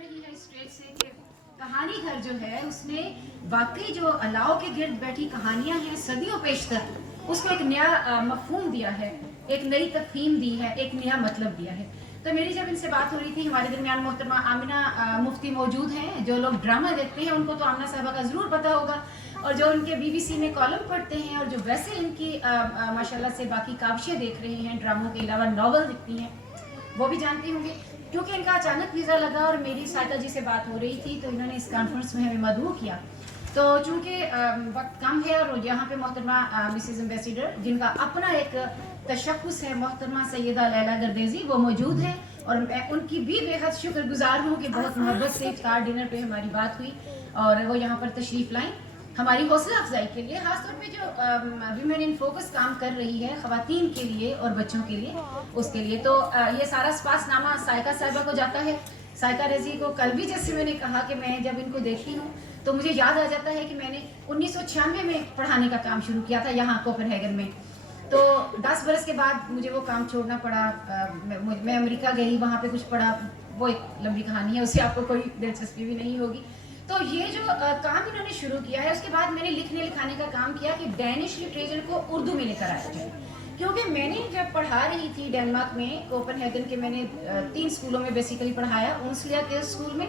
रही है स्ट्रेट से कि कहानी घर जो है उसने वाकई जो अलाव के गिर्द बैठी कहानियां हैं सदियों पेशतर उसको एक नया मफहूम दिया है, एक नई तफहीम दी है, एक नया मतलब दिया है। तो मेरी जब इनसे बात हो रही थी, हमारे दरमियान मोहतरमा आमिना मुफ्ती मौजूद हैं। जो लोग ड्रामा देखते हैं उनको तो आमिना साहबा का ज़रूर पता होगा, और जो उनके बीबीसी में कॉलम पढ़ते हैं और जो वैसे इनकी माशाल्लाह से बाकी काविशें देख रहे हैं, ड्रामों के अलावा नॉवल दिखती हैं, वो भी जानती होंगे। क्योंकि इनका अचानक वीज़ा लगा और मेरी साइका जी से बात हो रही थी तो इन्होंने इस कॉन्फ्रेंस में हमें मदऊ किया। तो चूँकि वक्त कम है और यहाँ पे मोहतरमा मिसेस एम्बेसडर जिनका अपना एक तशख्खुस है, मोहतरमा सैयदा लैला गर्देजी, वो मौजूद हैं और मैं उनकी भी बेहद शुक्रगुजार हूँ कि बहुत मोहब्बत से इफ्तार डिनर पे हमारी बात हुई और वो यहाँ पर तशरीफ़ लाएँ हमारी हौसला अफजाई के लिए। खासतौर पे जो वीमेन इन फोकस काम कर रही है ख़वातीन के लिए और बच्चों के लिए, उसके लिए तो ये सारा स्पासनामा साइका साहिबा को जाता है। साइका रजी को कल भी जैसे मैंने कहा कि मैं जब इनको देखती हूँ तो मुझे याद आ जाता है कि मैंने 1996 में पढ़ाने का काम शुरू किया था यहाँ कोपेनहेगन में। तो 10 बरस के बाद मुझे वो काम छोड़ना पड़ा। मैं अमेरिका गई, वहाँ पे कुछ पढ़ा, वो एक लंबी कहानी है, उससे आपको कोई दिलचस्पी भी नहीं होगी। तो ये जो काम इन्होंने शुरू किया है, उसके बाद मैंने लिखने लिखाने का काम किया कि डैनिश लिटरेचर को उर्दू में लेकर आया जाए। क्योंकि मैंने जब पढ़ा रही थी डेनमार्क में कोपेनहेगन के, मैंने 3 स्कूलों में बेसिकली पढ़ाया। उन्सलिया के स्कूल में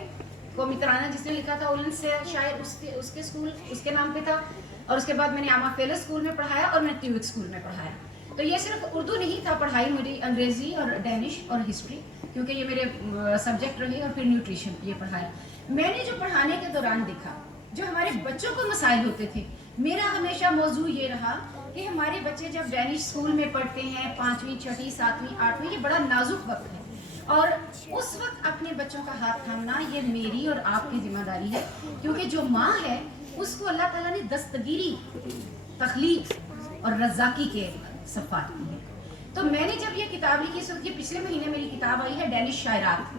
कोमित्राना जिसने लिखा था उलन से शायद उसके स्कूल उसके नाम पे था, और उसके बाद मैंने आमा फेलर स्कूल में पढ़ाया और मैं ट्यूविक स्कूल में पढ़ाया। तो ये सिर्फ उर्दू नहीं था पढ़ाई मेरी, अंग्रेज़ी और डैनिश और हिस्ट्री, क्योंकि ये मेरे सब्जेक्ट रहे, और फिर न्यूट्रिशन ये पढ़ाया। मैंने जो पढ़ाने के दौरान देखा, जो हमारे बच्चों को मसाइल होते थे, मेरा हमेशा मौजू ये रहा कि हमारे बच्चे जब डैनिश स्कूल में पढ़ते हैं 5वीं 6वीं 7वीं 8वीं, ये बड़ा नाजुक वक्त है, और उस वक्त अपने बच्चों का हाथ थामना ये मेरी और आपकी जिम्मेदारी है। क्योंकि जो माँ है उसको अल्लाह ताला ने दस्तगीरी, तखलीक और रज़ाकी के सफ़ात दी है। तो मैंने जब ये किताब लिखी, इस वक्त ये पिछले महीने मेरी किताब आई है डैनिश शायरात,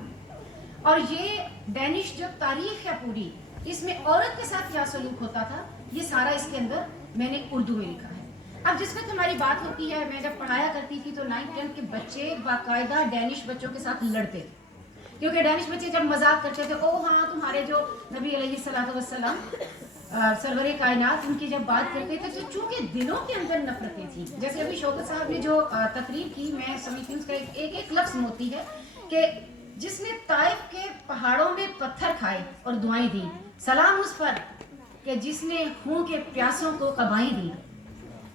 और ये डैनिश जो तारीख है पूरी, इसमें औरत के साथ क्या सलूक होता था, ये सारा इसके अंदर मैंने उर्दू में लिखा है। अब जिस वक्त हमारी बात होती है, मैं जब पढ़ाया करती थी तो 9th 10th के बच्चे बाकायदा डैनिश बच्चों के साथ लड़ते थे, क्योंकि डैनिश बच्चे जब मजाक करते थे, ओ हाँ तुम्हारे जो नबी अलैहिस्सलातु वस्सलाम सरवरे कायनात, उनकी जब बात करते थे तो चूंकि दिलों के अंदर नफरतें थी। जैसे अभी शौकत साहब ने जो तकरीर की, मैं समझती हूँ उसका एक लफ्ज़ मोती है कि जिसने ताइफ के पहाड़ों में पत्थर खाए और दुआएं दी, सलाम उस पर कि जिसने खून के प्यासों को कबाएं दी,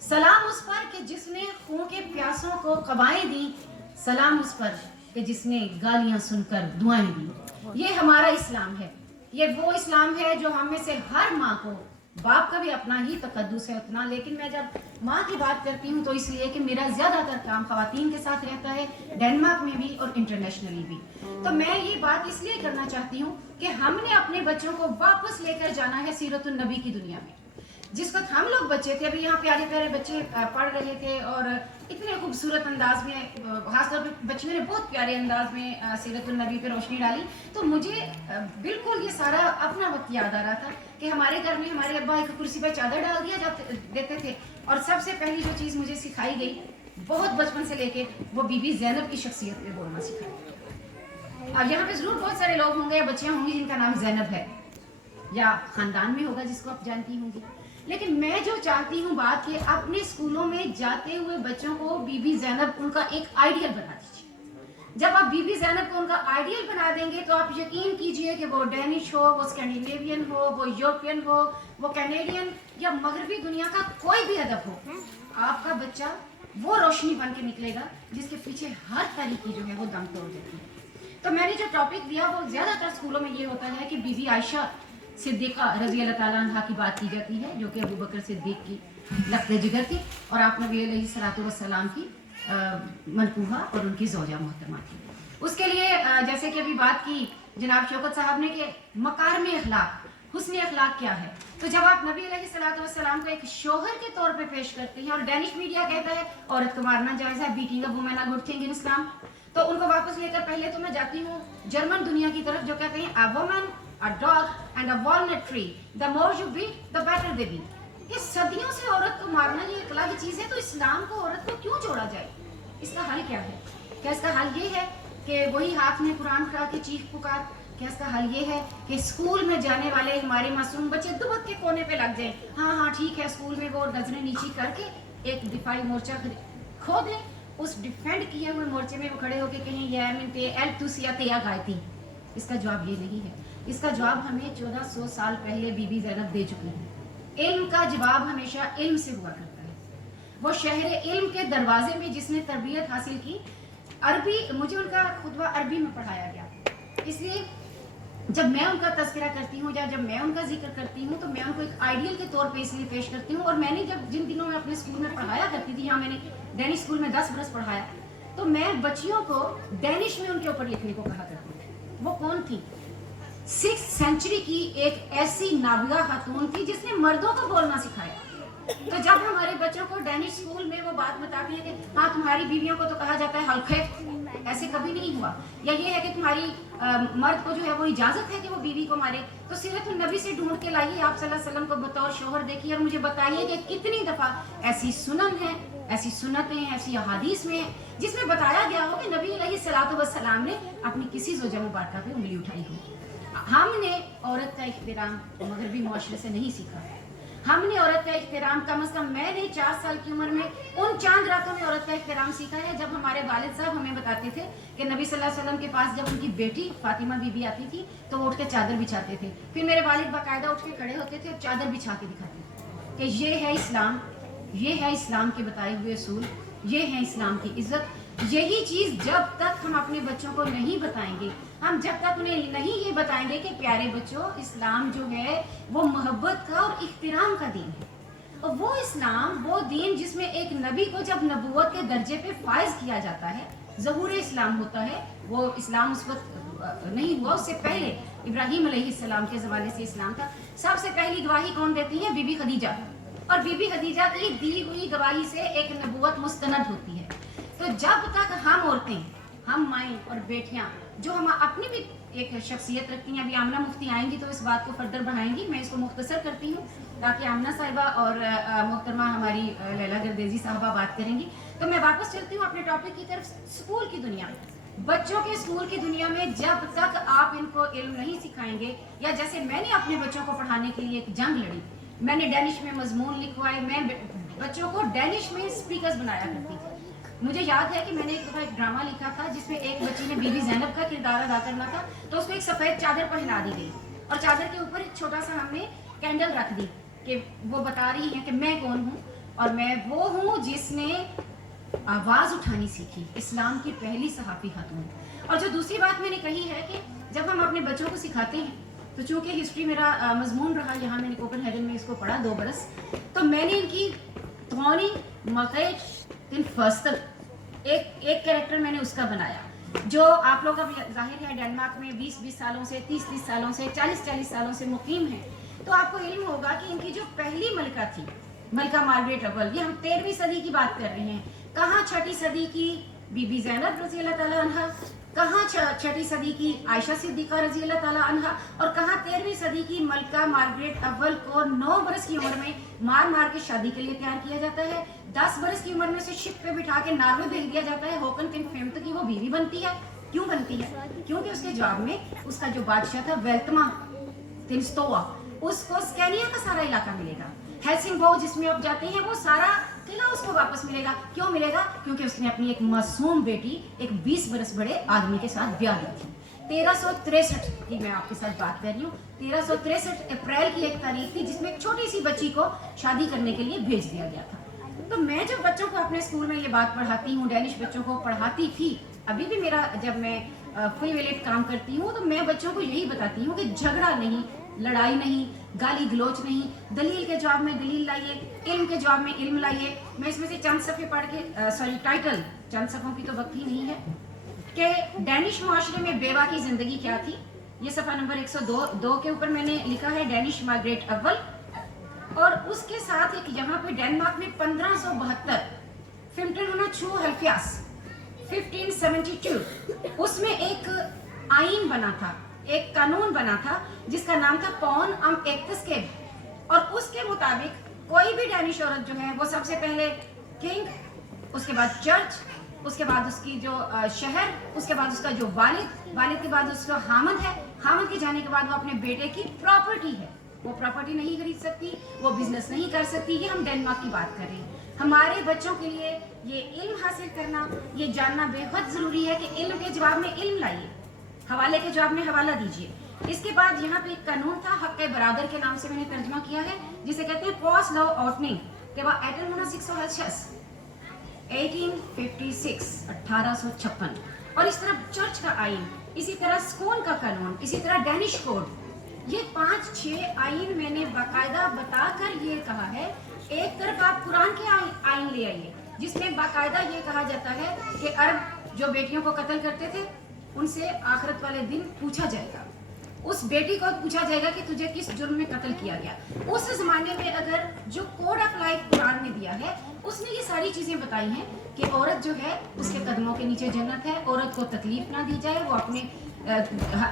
सलाम उस पर कि जिसने खून के प्यासों को कबाएं दी, सलाम उस पर कि जिसने गालियां सुनकर दुआएं दी। ये हमारा इस्लाम है, ये वो इस्लाम है जो हम में से हर माँ को, बाप का भी अपना ही तकद्दुस है उतना, लेकिन मैं जब माँ की बात करती हूँ तो इसलिए कि मेरा ज़्यादातर काम ख़वातीन के साथ रहता है, डेनमार्क में भी और इंटरनेशनली भी। तो मैं ये बात इसलिए करना चाहती हूँ कि हमने अपने बच्चों को वापस लेकर जाना है सीरतुन नबी की दुनिया में। जिस वक्त हम लोग बच्चे थे, अभी यहाँ प्यारे प्यारे बच्चे पढ़ रहे थे और इतने खूबसूरत अंदाज में, खासतौर पे बच्चियों ने बहुत प्यारे अंदाज में सीरतुन नबी पे रोशनी डाली, तो मुझे बिल्कुल ये सारा अपना वक्त याद आ रहा था कि हमारे घर में हमारे अब्बा एक कुर्सी पर चादर डाल देते थे, और सबसे पहली जो चीज़ मुझे सिखाई गई बहुत बचपन से लेके, वो बीबी ज़ैनब की शख्सियत पे बोलना सिखाया। अब यहाँ पे ज़रूर बहुत सारे लोग होंगे या बच्चियाँ होंगी जिनका नाम ज़ैनब है, या ख़ानदान में होगा जिसको आप जानती होंगी, लेकिन मैं जो चाहती हूँ बात कि अपने स्कूलों में जाते हुए बच्चों को बीबी ज़ैनब उनका एक आइडियल बना दीजिए। जब आप बीबी ज़ैनब को उनका आइडियल बना देंगे तो आप यकीन कीजिए कि वो डैनिश हो, वो स्कैंडिनेवियन हो, वो यूरोपियन हो, वो कैनेडियन या मगरबी दुनिया का कोई भी अदब हो, आपका बच्चा वो रोशनी बन के निकलेगा जिसके पीछे हर तरीके जो है वो दम तोड़ देती है। तो मैंने जो टॉपिक दिया वो ज़्यादातर स्कूलों में ये होता है कि बीबी आयशा सिद्दीक़ा रज़ी अल्लाह ताला अन्हा की बात की जाती है, जो कि अबू बकर सिद्दीक़ की लख्त जिगर थी और आप नबी अलैहिस्सलातु वस्सलाम की मनकूहा और उनकी ज़ौजा मोहतरमा थी। उसके लिए जैसे कि अभी बात की जनाब शौकत साहब ने कि मकारिम अखलाक, हुस्न अखलाक क्या है, तो जब आप नबी अलैहिस्सलातु वस्सलाम को एक शोहर के तौर पे पेश करते हैं और डैनिश मीडिया कहता है औरत को मारना जायज़ है, beating a women a good thing in Islam, तो उनको वापस लेकर पहले तो मैं जाती हूँ जर्मन दुनिया की तरफ, जो कहते हैं a woman, a dog and a walnut tree, the more you beat the better they be। कि सदियों से औरत को मारना ये एक अलग चीज़ है, तो इस्लाम को औरत को क्यों जोड़ा जाए? इसका हल क्या है? क्या इसका हल ये है कि वही हाथ में कुरान खड़ा के चीख पुकार کیا اس کا حل یہ ہے کہ اسکول میں جانے والے ہمارے معصوم بچے دبک کے کونے پہ لگ جائیں؟ ہاں ٹھیک ہے، اسکول میں وہ نظریں نیچی کر کے ایک دفاعی مورچہ کھو دیں، اس ڈیفینڈ کیے ہوئے مورچے میں وہ کھڑے ہو کے کہیں یہ منتے ایل توسیا تیا گائتی؟ اس کا جواب یہ نہیں ہے. اس کا جواب ہمیں 1400 سال پہلے بی بی زینب دے چکی ہے. علم کا جواب ہمیشہ علم سے ہوا کرتا ہے. وہ شہر علم کے دروازے میں جس نے تربیت حاصل کی، عربی، مجھے ان کا خطبہ عربی میں پڑھایا گیا، اس لیے جب میں ان کا تذکرہ کرتی ہوں یا جب میں ان کا ذکر کرتی ہوں تو میں ان کو ایک آئیڈیل کے طور پہ اس لیے پیش کرتی ہوں. اور میں نے جن دنوں میں اپنے اسکول میں پڑھایا کرتی تھی، یہاں میں نے ڈینش اسکول میں 10 برس پڑھایا، تو میں بچیوں کو ڈینش میں ان کے اوپر لکھنے کو کہا کرتی تھی. وہ کون تھی؟ 6th سینچری کی ایک ایسی نابغہ خاتون تھی جس نے مردوں کو بولنا سکھایا. تو جب ہمارے بچوں کو ڈینش اسکول میں وہ بات بتاتے ہیں کہ ہاں تمہاری بیویوں کو تو کہا جاتا ہے حلقے، ایسے کبھی نہیں ہوا، یا یہ ہے کہ تمہاری مرد کو جو ہے وہ اجازت ہے کہ وہ بیوی کو مارے، تو سیرت النبی سے ڈھونڈ کے لائیے، آپ صلی اللہ علیہ وسلم کو بطور شوہر دیکھیے اور مجھے بتائیے کہ کتنی دفعہ ایسی سنن ہیں، ایسی سنتیں ہیں، ایسی احادیث میں ہیں جس میں بتایا گیا ہو کہ نبی علیہ الصلوۃ والسلام نے اپنی کسی زوجہ مبارکہ پہ انگلی اٹھائی ہو. ہم نے عورت کا احترام مغربی معاشرے سے نہیں سیکھا. ہم نے عورت کا احترام کم از کم، میں نے 4 سال کی عمر میں ان چاند راتوں میں عورت کا احترام سیکھا ہے جب ہمارے والد صاحب ہمیں بتاتے تھے کہ نبی صلی اللہ علیہ وسلم کے پاس جب ان کی بیٹی فاطمہ بی بی آتی تھی تو وہ اٹھ کے چادر بچھاتے تھے. پھر میرے والد باقاعدہ اٹھ کے کھڑے ہوتے تھے اور چادر بچھا کے دکھاتے تھے کہ یہ ہے اسلام، یہ ہے اسلام کے بتائے ہوئے اصول، یہ ہے اسلام کی عزت. یہی چیز جب تک ہم اپنے بچوں کو نہیں بتائیں گے، ہم جب تک انہیں نہیں یہ بتائیں گے کہ پیارے بچوں، اسلام جو ہے وہ محبت کا اور احترام کا دین ہے، اور وہ اسلام، وہ دین جس میں ایک نبی کو جب نبوت کے درجے پہ فائز کیا جاتا ہے، ظہور اسلام ہوتا ہے. وہ اسلام اس وقت نہیں ہوا، اس سے پہلے ابراہیم علیہ السلام کے زمانے سے اسلام تھا. سب سے پہلی گواہی کون دیتی ہے؟ بی بی خدیجہ. اور بی بی خدیجہ کی دی ہوئی گواہی سے ایک نبوت مستند ہوتی ہے. تو جب تک ہم عورتیں، ہم مائیں اور بیٹیاں جو ہم اپنی بھی ایک شخصیت رکھتی ہیں، ابھی آمنہ مفتی آئیں گی تو اس بات کو فردر بڑھائیں گی، میں اس کو مختصر کرتی ہوں تاکہ آمنہ صاحبہ اور محترمہ ہماری لیلا گردیزی صاحبہ بات کریں گی. تو میں واپس چلتی ہوں اپنے ٹاپک کی طرف. اسکول کی دنیا میں، بچوں کے اسکول کی دنیا میں جب تک آپ ان کو علم نہیں سکھائیں گے، یا جیسے میں نے اپنے بچوں کو پڑھانے کے لیے ایک جنگ لڑی، میں نے ڈینش میں مضمون لکھوائے، میں بچوں کو ڈینش میں اسپیکرز بنایا کرتی تھی. مجھے یاد ہے کہ میں نے ایک دفعہ ایک ڈرامہ لکھا تھا جس میں ایک بچی نے بی بی زینب کا کردار ادا کرنا تھا، تو اس کو ایک سفید چادر پہنا دی گئی اور چادر کے اوپر ایک چھوٹا سا ہم نے کینڈل رکھ دی کہ وہ بتا رہی ہیں کہ میں کون ہوں، اور میں وہ ہوں جس نے آواز اٹھانی سیکھی، اسلام کی پہلی صحافی خاتون. اور جو دوسری بات میں نے کہی ہے کہ جب ہم اپنے بچوں کو سکھاتے ہیں، تو چونکہ ہسٹری میرا مضمون رہا، یہاں میں نے کوپن ہیگن میں اس کو پڑھا 2 برس، تو میں نے ان کی تھونی مقیش دن فستل ایک کریکٹر میں نے اس کا بنایا، جو آپ لوگ اب ظاہر ہے ڈینمارک میں 20 سالوں سے، 30 سالوں سے، 40 سالوں سے مقیم ہیں، تو آپ کو علم ہوگا کہ ان کی جو پہلی ملکہ تھی، ملکہ مارگریٹ اول، یہ ہم 13ویں صدی کی بات کر رہے ہیں. کہاں 6ٹھی صدی کی بی بی زینب رضی اللہ تعالیٰ عنہ، کہاں 6ٹھی صدی کی عائشہ صدیقہ رضی اللہ تعالیٰ عنہ، اور کہاں 13ویں صدی کی ملکہ مارگریٹ اول کو 9 برس کی عمر میں مار کے شادی کے لیے تیار کیا جاتا ہے. 10 برس کی عمر میں سے شپ پہ بٹھا کے ناروے بھیج دیا جاتا ہے. ہوکن کن فیمت کی وہ بیوی بنتی ہے. کیوں بنتی ہے؟ کیونکہ اس کے جواب میں اس کا جو بادشاہ تھا ویلتما تنستوا، اس کو اسکینیا کا سارا علاقہ ملے گا. ہیلسنگبو جس میں آپ جاتے ہیں وہ سارا قلعہ اس کو واپس ملے گا. کیوں ملے گا؟ کیونکہ اس نے اپنی ایک معصوم بیٹی ایک 20 برس بڑے آدمی کے ساتھ بیاہ دی تھی. 1363 کی میں آپ کے ساتھ بات کر رہی ہوں. 1363 اپریل کی ایک تاریخ تھی جس میں ایک چھوٹی سی بچی کو شادی کرنے کے لیے بھیج دیا گیا تھا. تو میں جب بچوں کو اپنے اسکول میں یہ بات پڑھاتی ہوں، ڈینش بچوں کو پڑھاتی تھی، ابھی بھی میرا جب میں فری ویلیٹ کام کرتی ہوں تو میں بچوں کو یہی بتاتی ہوں کہ جھگڑا نہیں، لڑائی نہیں، گالی گلوچ نہیں، دلیل کے جواب میں دلیل لائیے، علم کے جواب میں علم لائیے. میں اس میں سے چند صفحے پڑھ کے ٹائٹل، چند صفحوں کی تو وقت ہی نہیں ہے، کہ ڈینش معاشرے میں بیوہ کی زندگی کیا تھی. یہ صفحہ نمبر 102 کے اوپر میں نے لکھا ہے ڈینش مارگریٹ اول. اور اس کے ساتھ ایک یہاں پہ ڈینمارک میں 1572 فمٹن چھو ہیلفیاس 1572 اس میں ایک آئین بنا تھا، ایک قانون بنا تھا جس کا نام تھا پون ام ایکتسکیب. اور اس کے مطابق کوئی بھی ڈینش عورت جو ہے وہ سب سے پہلے کنگ، اس کے بعد چرچ، اس کے بعد اس کی جو شہر، اس کے بعد اس کا جو والد کے بعد اس کا حامد ہے، खामद के जाने के बाद वो अपने बेटे की प्रॉपर्टी है, वो प्रॉपर्टी नहीं खरीद सकती, वो बिजनेस नहीं कर सकती। ये हम डेनमार्क की बात कर रहे हैं। हमारे बच्चों के लिए ये इल्म हासिल करना, ये जानना बेहद ज़रूरी है कि इल्म के जवाब में इल्म लाइए, हवाले के जवाब में हवाला दीजिए। इसके बाद यहाँ पे एक कानून था, हक़ बरादर के नाम से मैंने तर्जुमा किया है, जिसे कहते हैं पॉस लॉ ऑटनिंग के बाद एटल मुनासिक 1856 1856। और इस तरह चर्च का आइन, इसी तरह स्कोन का कानून, इसी तरह डैनिश कोड, ये 5-6 आइन मैंने बाकायदा बताकर ये कहा है। एक तरफ आप कुरान के आइन ले आइए जिसमें बाकायदा ये कहा जाता है कि अरब जो बेटियों को कत्ल करते थे उनसे आखिरत वाले दिन पूछा जाएगा, उस बेटी को पूछा जाएगा कि तुझे किस जुर्म में कत्ल किया गया। उस जमाने में अगर जो कोड ऑफ लाइफ कुरान ने दिया है उसने ये सारी चीजें बताई हैं कि औरत जो है उसके कदमों के नीचे जन्नत है, औरत को तकलीफ ना दी जाए, वो अपने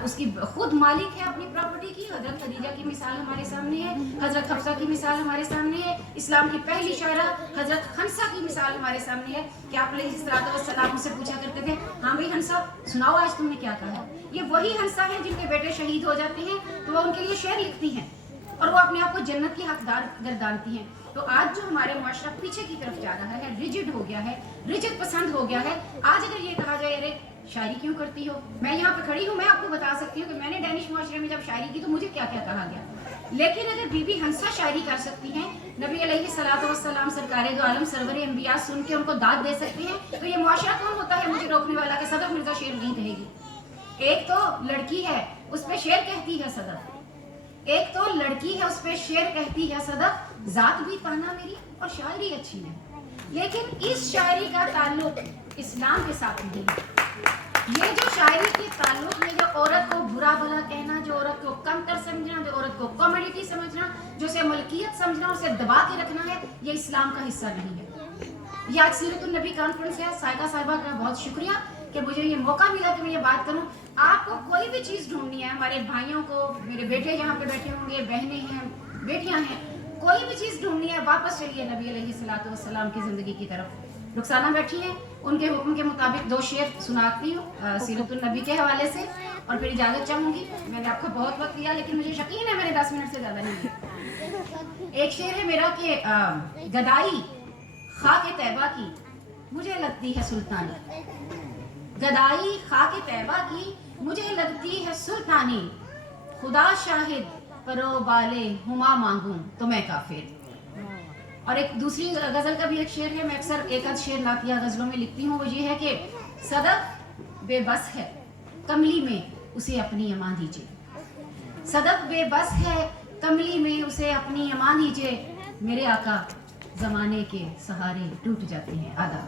उसकी खुद मालिक है अपनी प्रॉपर्टी की। हजरत खदीजा की मिसाल हमारे सामने है, हजरत हफ्सा की मिसाल हमारे सामने है, इस्लाम की पहली शायरा हजरत हंसा की मिसाल हमारे सामने है कि आप अलैहिस्सलाम से पूछा करते थे, हाँ भाई हंसा सुनाओ आज तुमने क्या कहा। ये वही हंसा है जिनके बेटे शहीद हो जाते हैं तो वो उनके लिए शेर लिखती हैं और वो अपने आप को जन्नत की हकदार गर्दानती हैं। तो आज जो हमारे मुआशरा पीछे की तरफ जा रहा है, रिजिड हो गया है, रिजिड पसंद हो गया है। आज अगर ये कहा जाए अरे शायरी क्यों करती हो, मैं यहाँ पे खड़ी हूँ, मैं आपको बता सकती हूँ कि मैंने डैनिश मुआशरे में जब शायरी की तो मुझे क्या क्या कहा गया। लेकिन अगर बीबी हंसा शायरी कर सकती हैं, नबी अलैहिस्सलाम सरकारे दो आलम सरवरे अंबिया सुन के उनको दाद दे सकते हैं, तो ये मुआशरा कौन होता है मुझे रोकने वाला कि सदफ मिर्जा शेर नहीं कहेगी। एक तो लड़की है उस पर शेर कहती है सदफ, एक तो लड़की है उस पर शेर कहती है सदफ, जात भी ताना मेरी और शायरी अच्छी है। लेकिन इस शायरी का ताल्लुक इस्लाम के साथ नहीं है। ये जो शायरी के ताल्लुक में जो औरत को बुरा भला कहना, जो औरत को कमतर समझना, जो औरत को कमोडिटी समझना, जो उसे मलकियत समझना, उसे दबा के रखना है, ये इस्लाम का हिस्सा नहीं है। ये आज सीरतुन नबी कॉन्फ्रेंस है, साइका साहिबा का बहुत शुक्रिया कि मुझे ये मौका मिला कि मैं ये बात करूं। आपको कोई भी चीज़ ढूंढनी है, हमारे भाइयों को, मेरे बेटे यहाँ पे बैठे होंगे, बहनें हैं, बेटियाँ हैं, कोई भी चीज़ ढूंढनी है वापस चलिए नबी अलैहिस्सलाम की ज़िंदगी की तरफ। रुखसाना बैठी हैं, उनके हुक्म के मुताबिक 2 शेर सुनाती हूँ सीरतुन नबी के हवाले से और फिर इजाज़त चाहूँगी। मैंने आपका बहुत वक्त लिया लेकिन मुझे यकीन है मैंने 10 मिनट से ज़्यादा नहीं लिया। एक शेर है मेरा कि गदाई खाक तैबा की मुझे लगती है सुल्तानी, गदाई खाक तैबा की मुझे लगती है सुल्तानी, खुदा शाहिद परो बाले हुमा मांगूं तो मैं काफिर। और एक दूसरी गज़ल का भी एक शेर है, मैं अक्सर एक आध शेर नातिया गज़लों में लिखती हूँ, वो ये है कि सदफ बेबस है कमली में उसे अपनी अमान दीजिए, सदफ बेबस है कमली में उसे अपनी अमान दीजिए, मेरे आका ज़माने के सहारे टूट जाते हैं। आदा